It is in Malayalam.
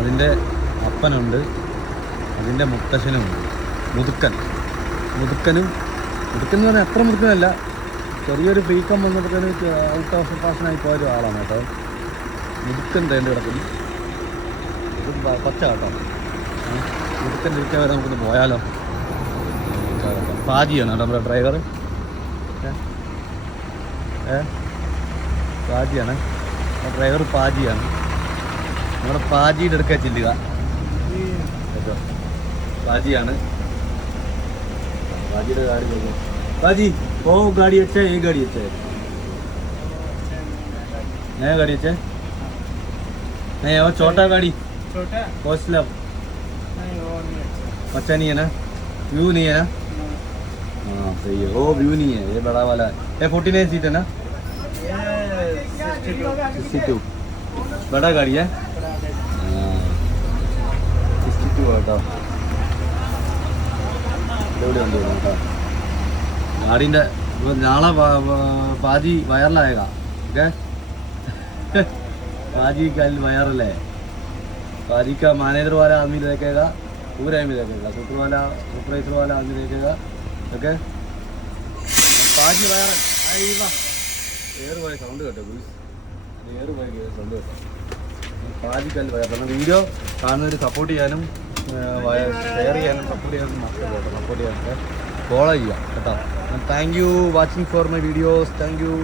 അതിൻ്റെ അപ്പനുണ്ട്, അതിൻ്റെ മുത്തശ്ശനുമുണ്ട്. മുതുക്കനും എന്ന് പറഞ്ഞാൽ അത്ര മുതുക്കനല്ല, ചെറിയൊരു ഫ്രീക്കം വന്നപ്പോഴത്തേന് ഔട്ട് ഓഫ് ഫാഷനായി പോയൊരു ആളാണ് കേട്ടോ. മുതുക്കൻ തേണ്ട കിടക്കുന്നു. ഇത് പച്ച കേട്ടോ. മുതുക്കൻ ഇരിക്കാൻ വരെ നമുക്കൊന്ന് പോയാലോ. പാജിയാണ് കേട്ടോ നമ്മുടെ ഡ്രൈവർ. പാജിയാണ് ഡ്രൈവർ, പാജിയാണ്. നമ്മുടെ പാജിയുടെ അടുക്ക ചെല്ലുക കേട്ടോ. പാജിയാണ്. പാജിയുടെ ഗാഡി നോക്കും. पाजी वो गाड़ी अच्छा है, ये गाड़ी अच्छा है, नया गाड़ी अच्छा है नहीं? वो छोटा गाड़ी कोस्लव अच्छा नहीं है ना, व्यू नहीं है ना? हाँ सही है, वो व्यू नहीं है, ये बड़ा वाला है। ये 49 सीट है ना? 62 बड़ा गाड़ी है। हाँ 62 കേട്ടോ. എവിടെ ഉണ്ട് കേട്ടോ गाड़ीൻ്റെ. नाला पाजी वायरल आएगा, ओके? पाजी कल वायरल है. पाजी का मैनेजर वाला आदमी देखेगा, पूरा आदमी देखेगा, सुपरवाइजर वाला आदमी देखेगा, ओके? पाजी वायरल. आएगा एयर वाले साउंड കേട്ടോ ഗൂസ്, എയർ പോയി സൗണ്ട് കേട്ടോ. പാജി കൽ വയറൽ. വീഡിയോ കാണുന്നവർ സപ്പോർട്ട് ചെയ്യാനും ഷെയർ ചെയ്യാനും സപ്പോർട്ട് ചെയ്യാനും സപ്പോർട്ട് ചെയ്യാനൊക്കെ ഫോളോ ചെയ്യുക കേട്ടോ. Thank you watching for my videos. Thank you.